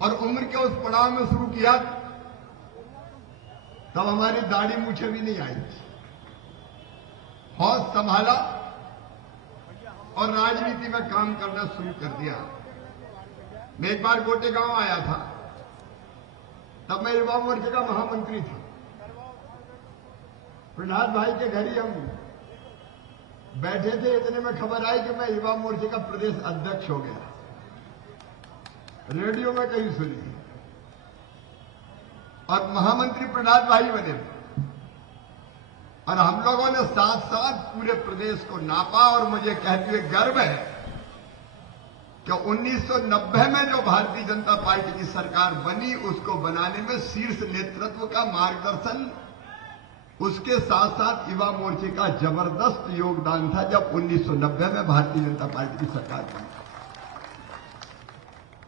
और उम्र के उस पड़ाव में शुरू किया तब हमारी दाढ़ी मूछें भी नहीं आई थी। हौस संभाला और राजनीति में काम करना शुरू कर दिया। मैं एक बार गोटे गांव आया था, तब मैं युवा मोर्चे का महामंत्री था। प्रहलाद भाई के घर ही हम बैठे थे, इतने में खबर आई कि मैं युवा मोर्चे का प्रदेश अध्यक्ष हो गया। रेडियो में कहीं सुनी और महामंत्री प्रहलाद भाई बने और हम लोगों ने साथ साथ पूरे प्रदेश को नापा और मुझे कहते हुए गर्व है कि 1990 में जो भारतीय जनता पार्टी की सरकार बनी, उसको बनाने में शीर्ष नेतृत्व का मार्गदर्शन, उसके साथ साथ युवा मोर्चे का जबरदस्त योगदान था जब 1990 में भारतीय जनता पार्टी की सरकार बनी।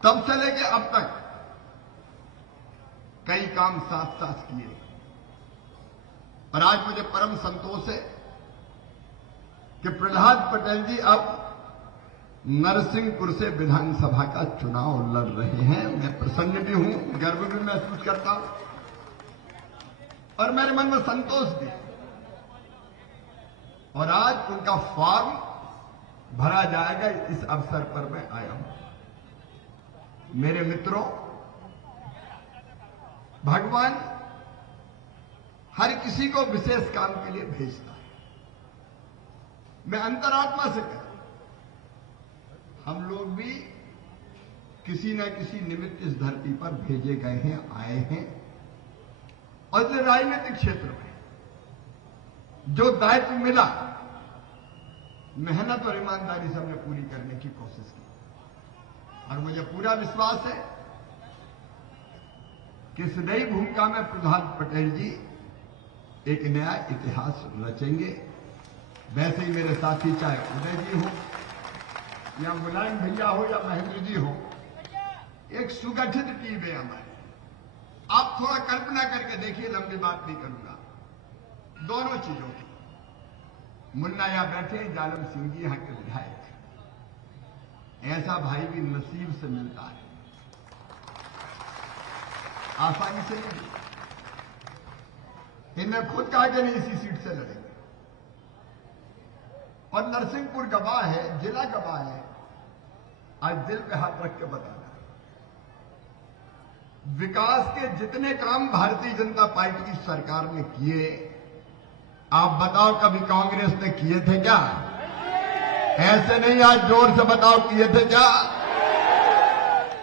तब से लेके अब तक कई काम साथ साथ किए और आज मुझे परम संतोष है कि प्रहलाद पटेल जी अब नरसिंहपुर से विधानसभा का चुनाव लड़ रहे हैं। मैं प्रसन्न भी हूं, गर्व भी महसूस करता हूं और मेरे मन में संतोष भी। और आज उनका फॉर्म भरा जाएगा, इस अवसर पर मैं आया हूं। मेरे मित्रों, भगवान हर किसी को विशेष काम के लिए भेजता है। मैं अंतरात्मा से कहता हूं, हम लोग भी किसी न किसी निमित्त इस धरती पर भेजे गए हैं, आए हैं। और इस राजनीतिक क्षेत्र में जो दायित्व मिला, मेहनत और ईमानदारी से हमने पूरी करने की कोशिश की और मुझे पूरा विश्वास है कि इस नई भूमिका में प्रहलाद पटेल जी एक नया इतिहास रचेंगे। वैसे ही मेरे साथी, चाहे उदय जी हो या मुलायम भैया हो या महेंद्र जी हो, एक सुगठित टीम है हमारी। आप थोड़ा कल्पना करके देखिए, लंबी बात नहीं करूंगा। दोनों चीजों की, मुन्ना यहां बैठे जालम सिंह जी, यहां के विधायक। ऐसा भाई भी नसीब से मिलता है, आसानी से नहीं। इन्हें खुद कहा कि नहीं इसी सीट से लड़ेंगे और नरसिंहपुर गवाह है, जिला गवाह है। आज दिल पे हाथ रख के बताना, विकास के जितने काम भारतीय जनता पार्टी की सरकार ने किए, आप बताओ कभी कांग्रेस ने किए थे क्या? ऐसे नहीं, आज जोर से बताओ, किए थे क्या?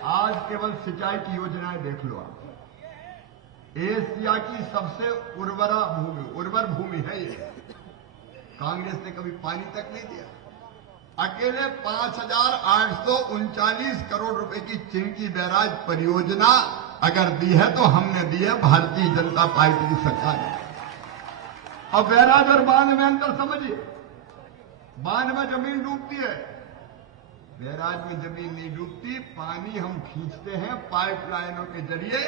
आज केवल सिंचाई की योजनाएं देख लो आप। एशिया की सबसे उर्वर भूमि है ये। कांग्रेस ने कभी पानी तक नहीं दिया। अकेले 5,839 करोड़ रुपए की चिंकी बैराज परियोजना अगर दी है तो हमने दी है, भारतीय जनता पार्टी की सरकार ने। और बैराज और बांध में अंतर समझिए। बांध में जमीन डूबती है, बैराज में जमीन नहीं डूबती। पानी हम खींचते हैं पाइपलाइनों के जरिए,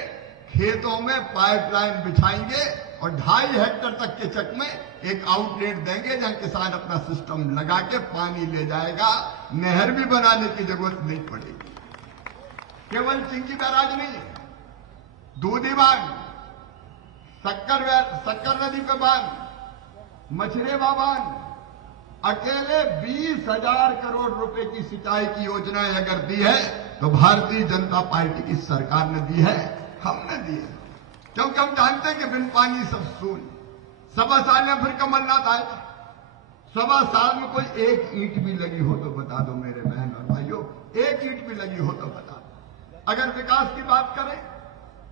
खेतों में पाइपलाइन बिछाएंगे और 2.5 हेक्टेयर तक के चक में एक आउटलेट देंगे जहां किसान अपना सिस्टम लगा के पानी ले जाएगा। नहर भी बनाने की जरूरत नहीं पड़ेगी। केवल चिंकी बैराज नहीं है, दूधी बांध, शक्कर नदी पे बांध, मछरेवा बांध, अकेले 20,000 करोड़ रुपए की सिंचाई की योजनाएं अगर दी है तो भारतीय जनता पार्टी की सरकार ने दी है, हमने दी है। क्योंकि हम जानते हैं कि बिन पानी सब शून्य। 1.25 साल में फिर कमलनाथ आए, 1.25 साल में कोई एक ईंट भी लगी हो तो बता दो मेरे बहन और भाइयों, एक ईंट भी लगी हो तो बता दो। अगर विकास की बात करें,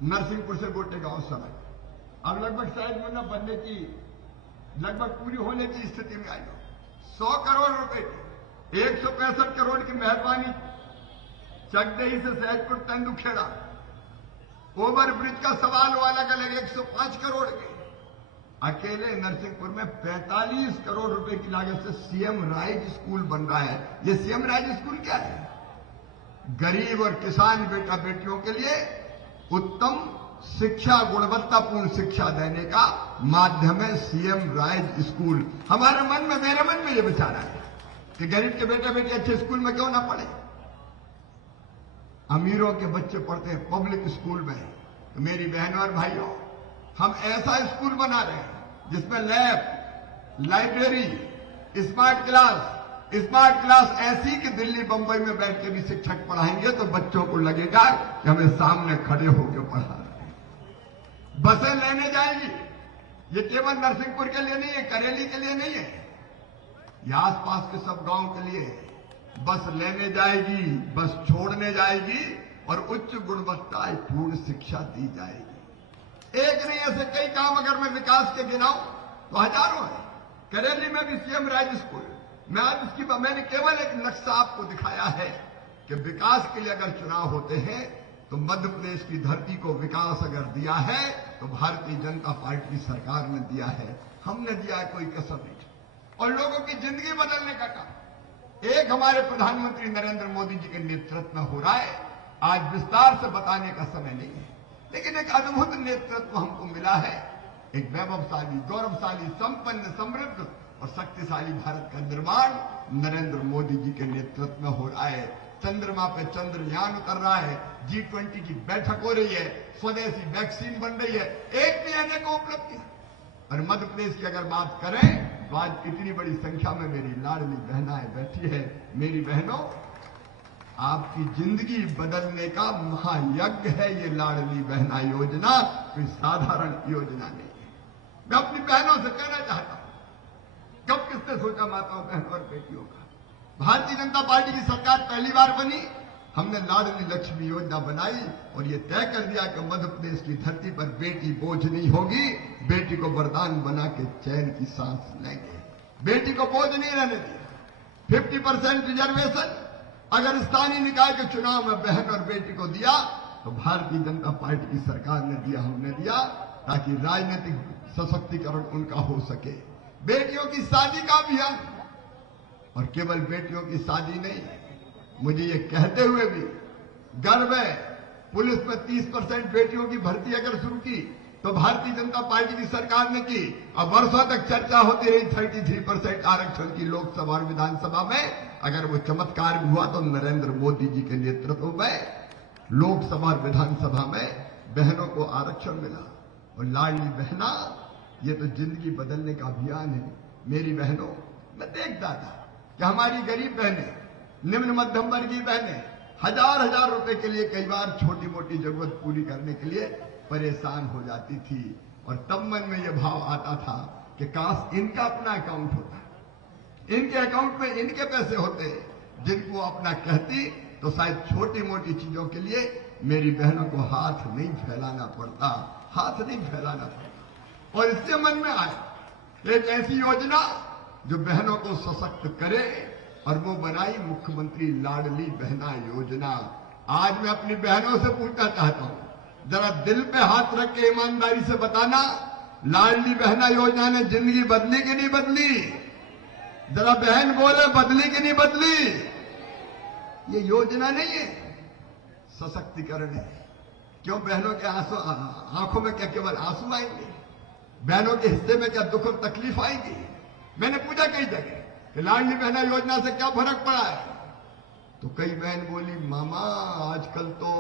नरसिंहपुर से गोटे गांव सड़क अब लगभग शायद मुन्ना बनने की, लगभग पूरी होने की स्थिति में आई हो। 100 करोड़ रुपए की, 165 करोड़ की मेहरबानी चकदेही से सहजपुर तेंदुखेड़ा। ओवर ब्रिज का सवाल वाला का लगे 105 करोड़ के। अकेले नरसिंहपुर में 45 करोड़ रुपए की लागत से सीएम राइज स्कूल बन रहा है। ये सीएम राइज स्कूल क्या है? गरीब और किसान बेटा बेटियों के लिए उत्तम शिक्षा, गुणवत्तापूर्ण शिक्षा देने का माध्यम है सीएम राइज स्कूल। हमारे मन में, मेरे मन में ये विचार है कि गरीब के बेटे बेटी अच्छे स्कूल में क्यों ना पढ़े। अमीरों के बच्चे पढ़ते हैं पब्लिक स्कूल में। तो मेरी बहनों और भाइयों, हम ऐसा स्कूल बना रहे हैं जिसमें लैब, लाइब्रेरी, स्मार्ट क्लास ऐसी कि दिल्ली बंबई में बैठ के भी शिक्षक पढ़ाएंगे तो बच्चों को लगेगा कि हमें सामने खड़े होकर पढ़ा रहे हैं। बसें लेने जाएंगी, ये केवल नरसिंहपुर के लिए नहीं है, करेली के लिए नहीं है, ये आसपास के सब गांव के लिए है। बस लेने जाएगी, बस छोड़ने जाएगी और उच्च गुणवत्तापूर्ण शिक्षा दी जाएगी। एक नहीं, ऐसे कई काम अगर मैं विकास के गिनाऊं तो हजारों है। करेली में भी सीएम राइज स्कूल, मैंने केवल एक नक्शा आपको दिखाया है कि विकास के लिए अगर चुनाव होते हैं तो मध्य प्रदेश की धरती को विकास अगर दिया है तो भारतीय जनता पार्टी की सरकार ने दिया है, हमने दिया है, कोई कसर नहीं। और लोगों की जिंदगी बदलने का काम एक हमारे प्रधानमंत्री नरेंद्र मोदी जी के नेतृत्व में हो रहा है। आज विस्तार से बताने का समय नहीं है, लेकिन एक अद्भुत नेतृत्व हमको मिला है। एक वैभवशाली, गौरवशाली, संपन्न, समृद्ध और शक्तिशाली भारत का निर्माण नरेंद्र मोदी जी के नेतृत्व में हो रहा है। चंद्रमा पे चंद्रयान उतर रहा है, G20 की बैठक हो रही है, स्वदेशी वैक्सीन बन रही है, एक भी अनेकों उपलब्धियां। और मध्य प्रदेश की अगर बात करें तो आज इतनी बड़ी संख्या में मेरी लाडली बहनाएं बैठी है। मेरी बहनों, आपकी जिंदगी बदलने का महायज्ञ है ये लाडली बहना योजना, कोई साधारण योजना नहीं है। मैं अपनी बहनों से कहना चाहता हूं, कब किसने सोचा माताओं, बहनों और बेटियों का? भारतीय जनता पार्टी की सरकार पहली बार बनी, हमने लाडली लक्ष्मी योजना बनाई और ये तय कर दिया कि मध्य प्रदेश की धरती पर बेटी बोझ नहीं होगी, बेटी को वरदान बना के चैन की सांस लेंगे, बेटी को बोझ नहीं रहने दिया। 50% रिजर्वेशन अगर स्थानीय निकाय के चुनाव में बहन और बेटी को दिया तो भारतीय जनता पार्टी की सरकार ने दिया, हमने दिया, ताकि राजनीतिक सशक्तिकरण उनका हो सके। बेटियों की शादी का अभियान, और केवल बेटियों की शादी नहीं, मुझे ये कहते हुए भी गर्व है, पुलिस में 30% बेटियों की भर्ती अगर शुरू की तो भारतीय जनता पार्टी की सरकार ने की। अब वर्षों तक चर्चा होती रही 33% आरक्षण की लोकसभा और विधानसभा में, अगर वो चमत्कार हुआ तो नरेंद्र मोदी जी के नेतृत्व में लोकसभा और विधानसभा में बहनों को आरक्षण मिला। और लाडली बहना, ये तो जिंदगी बदलने का अभियान है। मेरी बहनों, मैं देखता था कि हमारी गरीब बहनें, निम्न मध्यम वर्गीय बहनें हजार रुपए के लिए कई बार छोटी मोटी जरूरत पूरी करने के लिए परेशान हो जाती थी। और तब मन में यह भाव आता था कि काश इनका अपना अकाउंट होता, इनके अकाउंट में इनके पैसे होते, जिनको अपना कहती तो शायद छोटी मोटी चीजों के लिए मेरी बहनों को हाथ नहीं फैलाना पड़ता। और इससे मन में आया एक ऐसी योजना जो बहनों को सशक्त करे, और वो बनाई मुख्यमंत्री लाडली बहना योजना। आज मैं अपनी बहनों से पूछना चाहता हूं, जरा दिल पे हाथ रख के ईमानदारी से बताना, लाडली बहना योजना ने जिंदगी बदली कि नहीं बदली? जरा बहन बोले, बदली कि नहीं बदली? ये योजना नहीं है, सशक्तिकरण है। क्यों बहनों के आंखों में क्या केवल आंसू आएंगे? बहनों के हिस्से में क्या दुख और तकलीफ आएगी? मैंने पूछा कई जगह कि लाडली बहना योजना से क्या फर्क पड़ा है, तो कई बहन बोली, मामा आजकल तो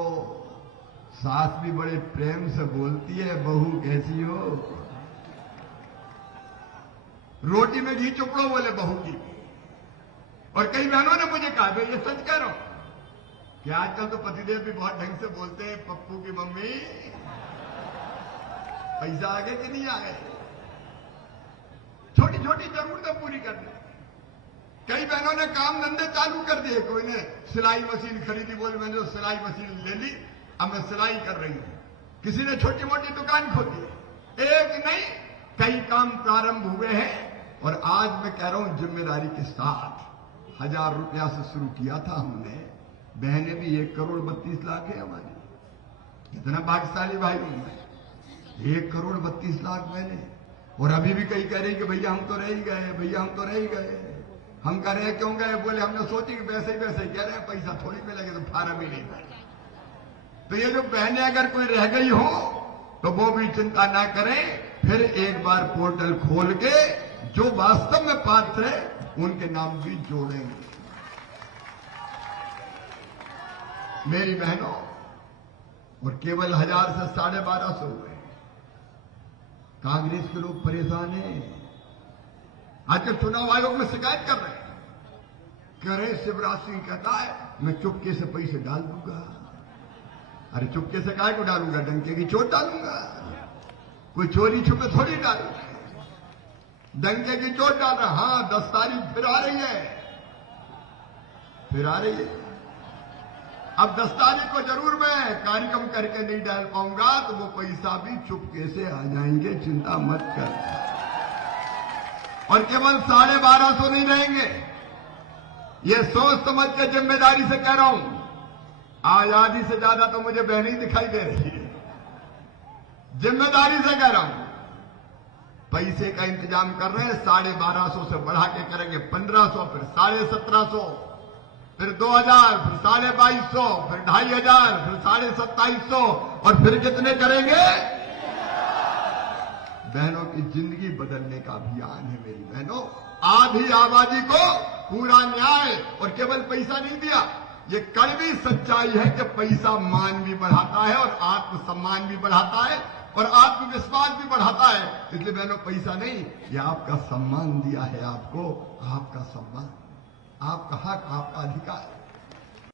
सास भी बड़े प्रेम से बोलती है, बहू कैसी हो? रोटी में घी चुपड़ो बोले बहू की। और कई बहनों ने मुझे कहा, मैं ये सच कह रहा हूं कि आजकल तो पतिदेव भी बहुत ढंग से बोलते हैं, पप्पू की मम्मी पैसा आ गए कि नहीं आ गए? छोटी छोटी जरूरतें पूरी करनी। कई बहनों ने काम धंधे चालू कर दिए, कोई ने सिलाई मशीन खरीदी, बोले मैंने तो सिलाई मशीन ले ली, अब मैं सिलाई कर रही हूं। किसी ने छोटी मोटी दुकान खोली, एक नहीं कई काम प्रारंभ हुए हैं। और आज मैं कह रहा हूं जिम्मेदारी के साथ, 1000 रुपया से शुरू किया था हमने, बहनें भी 1,32,00,000 है हमारी। कितना भाग्यशाली भाई हूं मैं, 1,32,00,000 बहनें। और अभी भी कई कह रही कि भैया हम तो रह ही गए, भैया हम तो रह ही गए। हम कह रहे हैं क्यों गए? बोले हमने सोची कि वैसे ही कह रहे हैं, पैसा थोड़ी मिलेगा तो फार्म ही नहीं भरेगा। तो ये जो बहनें अगर कोई रह गई हो तो वो भी चिंता ना करें, फिर एक बार पोर्टल खोल के जो वास्तव में पात्र है उनके नाम भी जोड़ेंगे। मेरी बहनों, और केवल 1000 से 1250 हुए। कांग्रेस के लोग परेशान हैं। आजकल चुनाव आयोग में शिकायत कर रहे हैं। कह रहे शिवराज सिंह कहता है मैं चुपके से पैसे डाल दूंगा। अरे चुपके से काय को डालूंगा? डंके की चोट डालूंगा। कोई चोरी छुपे थोड़ी डालूंगा, डंके की चोट डाल रहा। हाँ, 10 तारीख फिर आ रही है, फिर आ रही है। अब 10 तारीख को जरूर मैं कार्यक्रम करके नहीं डाल पाऊंगा, तो वो पैसा भी चुपके से आ जाएंगे, चिंता मत कर। और केवल 1250 नहीं रहेंगे, ये सोच समझ के जिम्मेदारी से कह रहा हूं। आजादी से ज्यादा तो मुझे बहनी दिखाई दे रही है। जिम्मेदारी से कह रहा हूं, पैसे का इंतजाम कर रहे हैं। 1250 से बढ़ा के करेंगे 1500, फिर 1750, फिर 2000, फिर 2250, फिर 2500, फिर 2750, और फिर कितने करेंगे? बहनों की जिंदगी बदलने का अभियान है मेरी बहनों। आधी आबादी को पूरा न्याय, और केवल पैसा नहीं दिया। ये कड़वी सच्चाई है कि पैसा मान भी बढ़ाता है और आत्मसम्मान भी बढ़ाता है और आत्मविश्वास भी बढ़ाता है। इसलिए बहनों, पैसा नहीं, ये आपका सम्मान दिया है। आपको आपका सम्मान, आपका हक, आपका अधिकार।